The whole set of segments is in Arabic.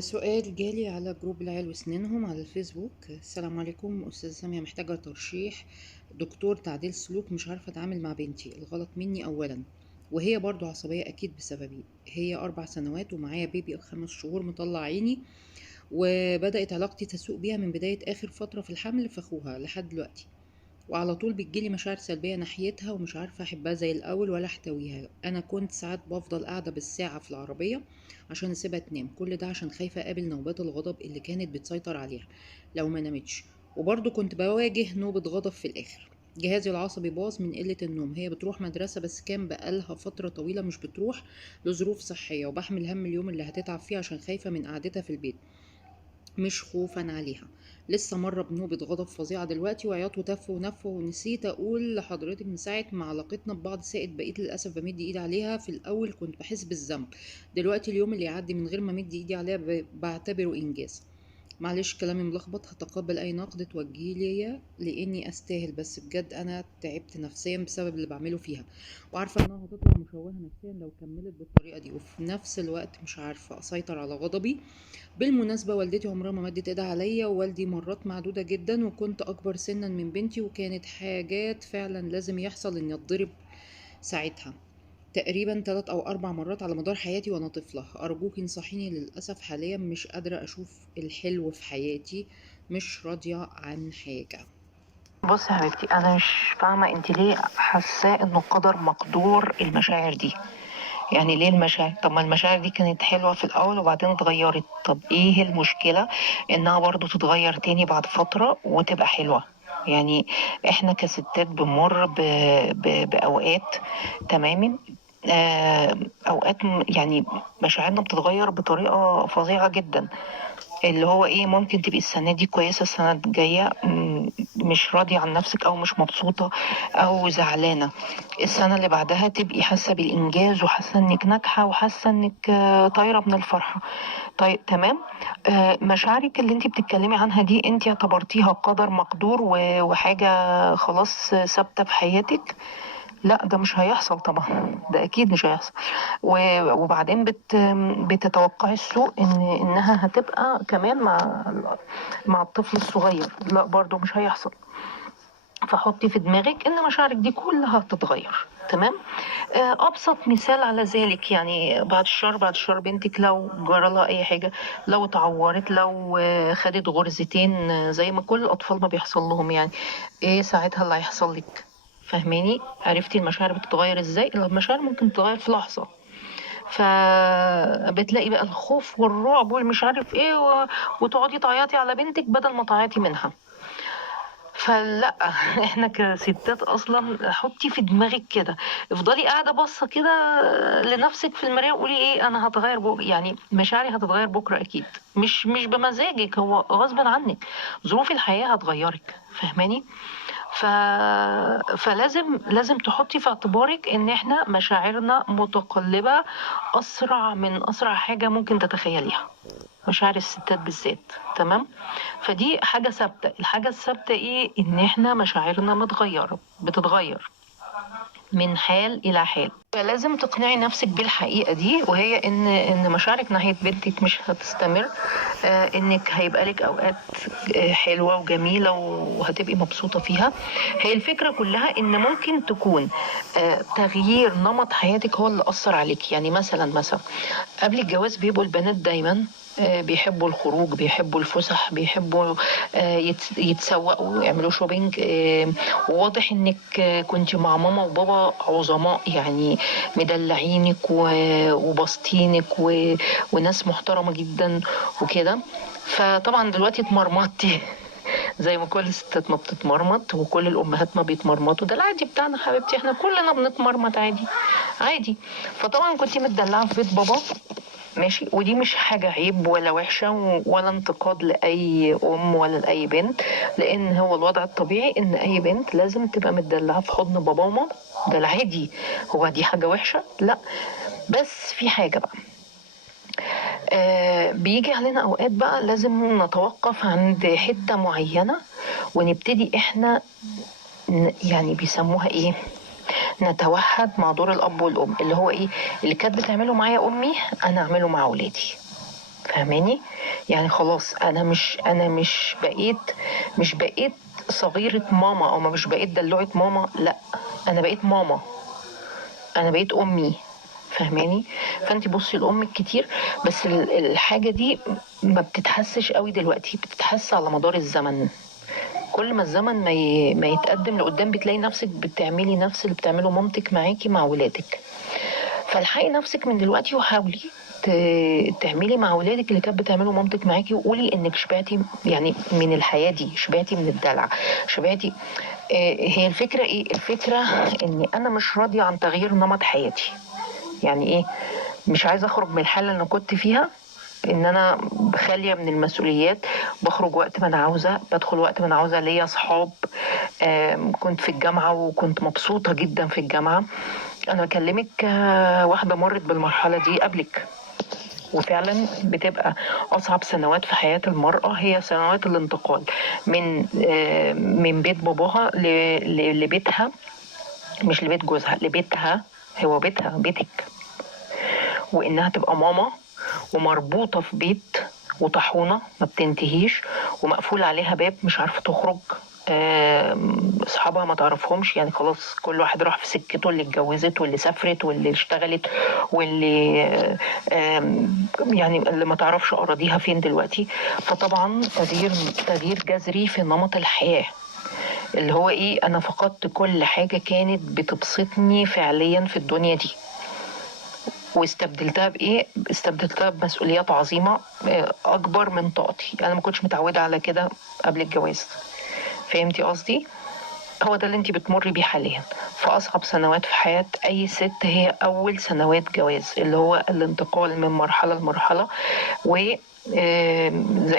سؤال جالي على جروب العيال وسنينهم على الفيسبوك. السلام عليكم أستاذة سامية، محتاجة ترشيح دكتور تعديل سلوك. مش عارفة أتعامل مع بنتي، الغلط مني أولا وهي برضو عصبية أكيد بسببي. هي 4 سنوات ومعايا بيبي 5 شهور مطلع عيني، وبدأت علاقتي تسوء بيها من بداية آخر فترة في الحمل في أخوها لحد دلوقتي، وعلى طول بتجيلي مشاعر سلبية ناحيتها ومش عارفة أحبها زي الأول ولا أحتويها. أنا كنت ساعات بفضل قاعدة بالساعة في العربية عشان أسيبها تنام، كل ده عشان خايفة أقابل نوبات الغضب اللي كانت بتسيطر عليها لو ما نامتش. وبرضه كنت بواجه نوبة غضب في الآخر. جهازي العصبي باظ من قلة النوم. هي بتروح مدرسة بس كان بقالها فترة طويلة مش بتروح لظروف صحية، وبحمل هم اليوم اللي هتتعب فيه عشان خايفة من قعدتها في البيت مش خوفا عليها. لسه مرة بنوبة غضب فظيعة دلوقتي وعياط وتف ونف. ونسيت اقول لحضرتك من ساعة ما علاقتنا ببعض سائد بقيت للأسف بمد ايدي عليها. في الأول كنت بحس بالذنب، دلوقتي اليوم اللي يعدي من غير ما مد ايدي عليها بعتبره إنجاز. معلش كلامي ملخبط، هتقبل اي نقد توجهيه ليا لاني استاهل، بس بجد انا تعبت نفسيا بسبب اللي بعمله فيها، وعارفه انها هتطلع مشوهه نفسيا لو كملت بالطريقه دي، وفي نفس الوقت مش عارفه اسيطر على غضبي. بالمناسبة والدتي عمرها ما مدت ايدها عليا، ووالدي مرات معدودة جدا، وكنت أكبر سنا من بنتي، وكانت حاجات فعلا لازم يحصل إني أتضرب ساعتها تقريبا 3 أو 4 مرات على مدار حياتي وأنا طفلة. أرجوك انصحيني، للأسف حاليا مش قادرة أشوف الحلو في حياتي، مش راضية عن حاجة. بصي يا حبيبتي، انا مش فاهمه انت ليه حاسه انه القدر مقدور المشاعر دي. يعني ليه المشاعر؟ طب ما المشاعر دي كانت حلوه في الاول وبعدين اتغيرت، طب ايه المشكله انها برضو تتغير تاني بعد فتره وتبقى حلوه؟ يعني احنا كستات بنمر باوقات، تمام. اوقات يعني مشاعرنا بتتغير بطريقه فظيعه جدا. اللي هو ايه، ممكن تبقي السنة دي كويسة، السنة الجاية مش راضية عن نفسك او مش مبسوطة او زعلانة. السنة اللي بعدها تبقي حاسة بالانجاز وحاسة انك ناجحة وحاسة انك طايرة من الفرحة. طيب تمام. مشاعرك اللي انت بتتكلمي عنها دي انت اعتبرتيها قدر مقدور وحاجة خلاص ثابتة في حياتك؟ لا، ده مش هيحصل طبعا، ده اكيد مش هيحصل. وبعدين بتتوقعي السوء انها هتبقى كمان مع الطفل الصغير. لا، برضو مش هيحصل. فحطي في دماغك ان مشاعرك دي كلها هتتغير، تمام. ابسط مثال على ذلك، يعني بعد الشر بنتك لو جرى لها اي حاجه، لو اتعورت، لو خدت غرزتين، زي ما كل الاطفال ما بيحصل لهم، يعني ايه ساعتها اللي هيحصل لك؟ فهماني؟ عرفتي المشاعر بتتغير ازاي؟ المشاعر ممكن تتغير في لحظه. فبتلاقي بقى الخوف والرعب والمش عارف ايه وتقعدي تعيطي على بنتك بدل ما تعيطي منها. فلا احنا كستات اصلا حطي في دماغك كده، افضلي قاعده باصه كده لنفسك في المرايه وقولي ايه، انا هتغير بكره، يعني مشاعري هتتغير بكره اكيد، مش بمزاجك، هو غصب عنك، ظروف الحياه هتغيرك. فاهماني؟ ف... فلازم تحطي في اعتبارك ان احنا مشاعرنا متقلبه اسرع من اسرع حاجه ممكن تتخيليها، مشاعر الستات بالذات، تمام. فدي حاجة ثابتة. الحاجة الثابتة ايه؟ ان احنا مشاعرنا متغيرة، بتتغير من حال الى حال. فلازم تقنعي نفسك بالحقيقة دي، وهي ان مشاعرك ناحية بنتك مش هتستمر. انك هيبقى لك اوقات حلوة وجميلة وهتبقي مبسوطة فيها. هي الفكرة كلها ان ممكن تكون تغيير نمط حياتك هو اللي اثر عليك. يعني مثلا قبل الجواز بيبقوا البنات دايما بيحبوا الخروج، بيحبوا الفسح، بيحبوا يتسوقوا، يعملوا شوبينج. وواضح انك كنت مع ماما وبابا عظماء، يعني مدلعينك وبسطينك وناس محترمة جدا وكده. فطبعا دلوقتي اتمرمطتي زي ما كل الستات ما بتتمرمط وكل الامهات ما بيتمرمطوا، ده العادي بتاعنا حبيبتي، احنا كلنا بنتمرمط عادي عادي. فطبعا كنت متدلعه في بيت بابا، ماشي، ودي مش حاجة عيب ولا وحشة ولا انتقاد لأي أم ولا لأي بنت، لأن هو الوضع الطبيعي إن أي بنت لازم تبقى متدلعة في حضن بابا وماما، ده العادي. هو دي حاجة وحشة؟ لا. بس في حاجة بقى، بيجي علينا أوقات بقى لازم نتوقف عند حتة معينة ونبتدي إحنا يعني بيسموها إيه، نتوحد مع دور الأب والأم، اللي هو إيه اللي كانت بتعمله معايا أمي أنا أعمله مع أولادي. فاهماني؟ يعني خلاص انا مش بقيت صغيرة ماما، او مش بقيت دلوعة ماما، لا، انا بقيت ماما، انا بقيت امي. فاهماني؟ فانت بصي لامك كتير، بس الحاجه دي ما بتتحسش قوي دلوقتي، بتتحس على مدار الزمن. كل ما الزمن ما يتقدم لقدام بتلاقي نفسك بتعملي نفس اللي بتعمله مامتك معاكي مع ولادك. فالحقي نفسك من دلوقتي وحاولي تعملي مع ولادك اللي كانت بتعمله مامتك معاكي، وقولي انك شبعتي يعني من الحياه دي، شبعتي من الدلع، شبعتي. هي الفكره ايه؟ الفكره اني انا مش راضيه عن تغيير نمط حياتي. يعني ايه؟ مش عايزه اخرج من الحاله اللي انا كنت فيها، ان انا خاليه من المسؤوليات، بخرج وقت ما انا عاوزه، بدخل وقت ما انا عاوزه، ليا اصحاب. كنت في الجامعه وكنت مبسوطه جدا في الجامعه. انا بكلمك واحده مرت بالمرحله دي قبلك، وفعلا بتبقى اصعب سنوات في حياه المراه هي سنوات الانتقال من بيت باباها لبيتها، مش لبيت جوزها، لبيتها. هو بيتها، بيتك. وانها تبقى ماما ومربوطة في بيت وطاحونة ما بتنتهيش، ومقفول عليها باب، مش عارفة تخرج. اصحابها ما تعرفهمش، يعني خلاص كل واحد راح في سكته، اللي اتجوزت واللي سافرت واللي اشتغلت واللي يعني اللي ما تعرفش اراضيها فين دلوقتي. فطبعا تغيير جذري في نمط الحياة، اللي هو ايه، انا فقدت كل حاجة كانت بتبسطني فعليا في الدنيا دي، واستبدلتها بايه؟ استبدلتها بمسؤوليات عظيمه اكبر من طاقتي. انا ما كنتش متعوده على كده قبل الجواز. فهمتي قصدي؟ هو ده اللي انت بتمري بيه حاليا. فاصعب سنوات في حياه اي ست هي اول سنوات جواز، اللي هو الانتقال من مرحله لمرحله، و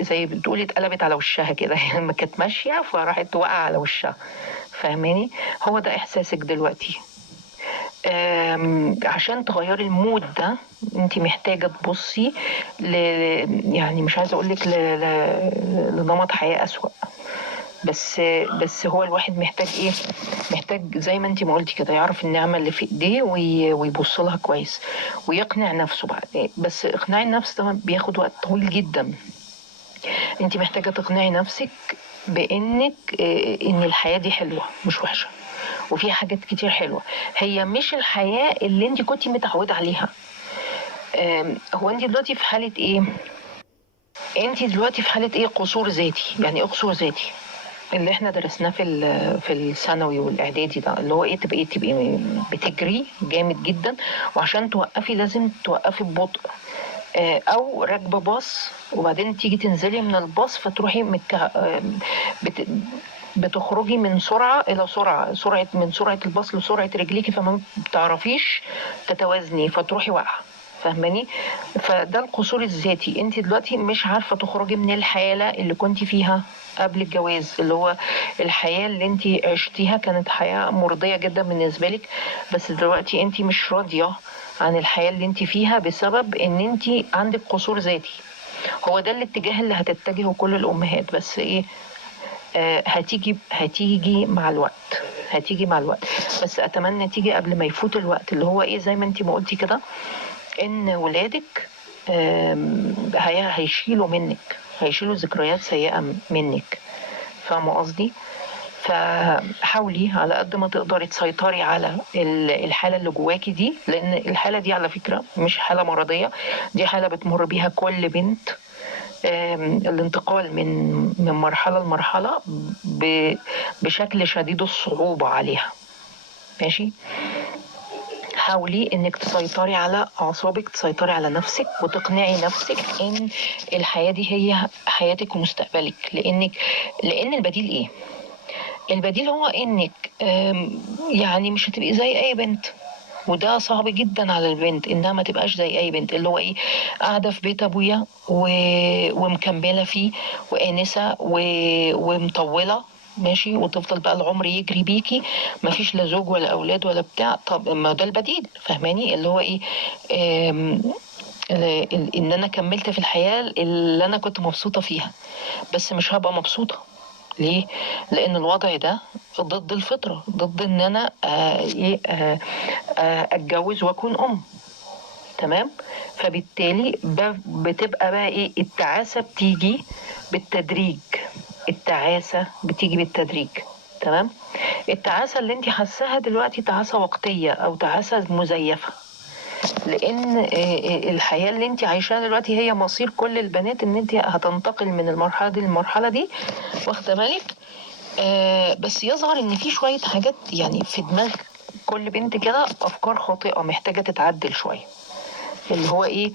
زي بتقولي اتقلبت على وشها كده يعني ما كانت ماشيه فراحت توقع على وشها. فاهماني؟ هو ده احساسك دلوقتي. عشان تغيري المود ده انت محتاجة تبصي يعني مش عايزة اقولك لنمط حياة اسوأ. بس هو الواحد محتاج ايه؟ محتاج زي ما انت ما قلتي كده، يعرف النعمة اللي في ايديه ويبص لها كويس ويقنع نفسه بقى. بس اقناع النفس ده بياخد وقت طويل جدا. انت محتاجة تقنعي نفسك بانك ان الحياة دي حلوة مش وحشة، وفي حاجات كتير حلوة. هي مش الحياة اللي انت كنتي متعودة عليها. هو انت دلوقتي في حالة ايه؟ انت دلوقتي في حالة ايه؟ قصور ذاتي. يعني ايه قصور ذاتي؟ اللي احنا درسناه في الثانوي والاعدادي ده، اللي هو ايه؟ تبقي بتجري جامد جدا، وعشان توقفي لازم توقفي ببطء. او راكبه باص وبعدين تيجي تنزلي من الباص فتروحي بتخرجي من سرعه الى سرعه من سرعه الباص لسرعه رجليكي، فما بتعرفيش تتوازني فتروحي واقعه. فاهماني؟ فده القصور الذاتي. انت دلوقتي مش عارفه تخرجي من الحاله اللي كنت فيها قبل الجواز، اللي هو الحياه اللي انت عشتيها كانت حياه مرضيه جدا بالنسبه لك، بس دلوقتي انت مش راضيه عن الحياه اللي انت فيها بسبب ان انت عندك قصور ذاتي. هو ده الاتجاه اللي هتتجهه كل الامهات، بس ايه؟ هتيجي مع الوقت، هتيجي مع الوقت. بس اتمنى تيجي قبل ما يفوت الوقت، اللي هو ايه؟ زي ما انت ما قلتي كده، ان ولادك هيشيلوا منك، هيشيلوا ذكريات سيئة منك. فاهمة قصدي؟ فحاولي على قد ما تقدري تسيطري على الحالة اللي جواكي دي، لان الحالة دي على فكرة مش حالة مرضية، دي حالة بتمر بيها كل بنت. الانتقال من مرحلة لمرحلة بشكل شديد الصعوبة عليها. ماشي؟ حاولي انك تسيطري على اعصابك، تسيطري على نفسك، وتقنعي نفسك ان الحياة دي هي حياتك ومستقبلك. لان البديل ايه؟ البديل هو انك يعني مش هتبقي زي اي بنت، وده صعب جدا على البنت انها ما تبقاش زي اي بنت، اللي هو ايه؟ قاعده في بيت ابويا ومكمله فيه وانسه ومطوله. ماشي؟ وتفضل بقى العمر يجري بيكي، مفيش لا زوج ولا اولاد ولا بتاع. طب ما ده البديل. فاهماني؟ اللي هو ايه؟ ان انا كملت في الحياه اللي انا كنت مبسوطه فيها، بس مش هبقى مبسوطه. ليه؟ لان الوضع ده ضد الفطره، ضد ان انا اتجوز واكون ام. تمام. فبالتالي بتبقى بقى ايه، التعاسة بتيجي بالتدريج. التعاسة بتيجي بالتدريج. تمام. التعاسة اللي انت حاساها دلوقتي تعاسة وقتية او تعاسة مزيفة، لان الحياة اللي انت عايشاها دلوقتي هي مصير كل البنات، ان انت هتنتقل من المرحلة دي للمرحلة دي، واخده بالك؟ بس يظهر ان في شوية حاجات يعني في دماغ كل بنت كده، افكار خاطئة محتاجة تتعدل شوية، اللي هو ايه،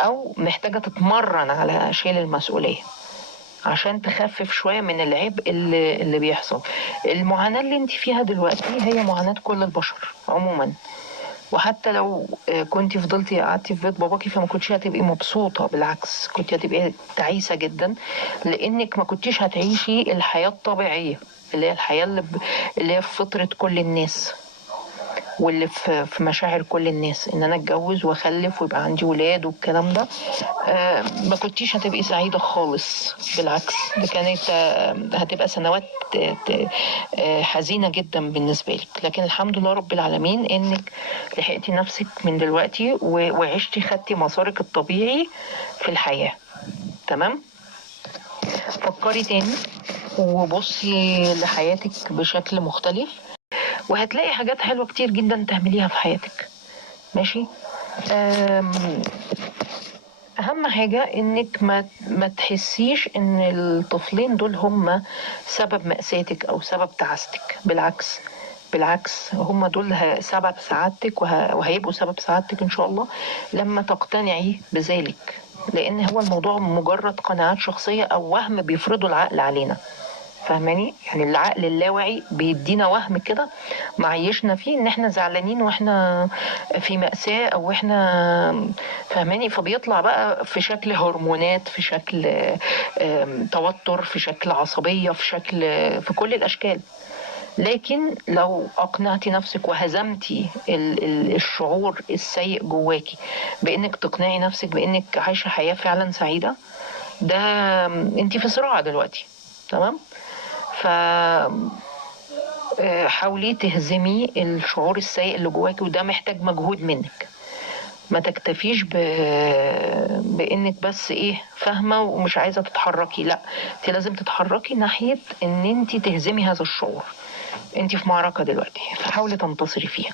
او محتاجة تتمرن على شيل المسؤولية عشان تخفف شوية من العبء اللي بيحصل. المعاناة اللي انت فيها دلوقتي هي معاناة كل البشر عموما، وحتى لو كنت فضلتي قعدتي في بيت باباكي فما كنتش هتبقي مبسوطة، بالعكس كنت هتبقي تعيسة جدا، لانك ما كنتيش هتعيشي الحياة الطبيعية اللي هي الحياة اللي هي في فطرة كل الناس، واللي في مشاعر كل الناس، ان انا اتجوز واخلف ويبقى عندي ولاد والكلام ده. ما كنتيش هتبقي سعيدة خالص، بالعكس ده كانت هتبقى سنوات حزينة جدا بالنسبة لك. لكن الحمد لله رب العالمين انك لحقتي نفسك من دلوقتي وعشتي، خدتي مسارك الطبيعي في الحياة. تمام. فكري تاني وبصي لحياتك بشكل مختلف، وهتلاقي حاجات حلوة كتير جدا تعمليها في حياتك. ماشي. اهم حاجة انك ما تحسيش ان الطفلين دول هم سبب مأساتك او سبب تعاستك. بالعكس، بالعكس هم دول سبب سعادتك، وهيبقوا سبب سعادتك ان شاء الله لما تقتنعي بذلك، لان هو الموضوع مجرد قناعات شخصية او وهم بيفرضه العقل علينا. فاهماني؟ يعني العقل اللاواعي بيدينا وهم كده معيشنا فيه ان احنا زعلانين واحنا في مأساة او احنا، فاهماني؟ فبيطلع بقى في شكل هرمونات، في شكل توتر، في شكل عصبية، في شكل، في كل الاشكال. لكن لو اقنعتي نفسك وهزمتي الشعور السيء جواكي بانك تقنعي نفسك بانك عايشة حياة فعلا سعيدة، ده انت في صراع دلوقتي. تمام. ف حاولي تهزمي الشعور السيء اللي جواكي، وده محتاج مجهود منك. ما تكتفيش بانك بس ايه، فاهمه ومش عايزه تتحركي، لا، انت لازم تتحركي ناحيه ان انت تهزمي هذا الشعور. انت في معركه دلوقتي، فحاولي تنتصري فيها.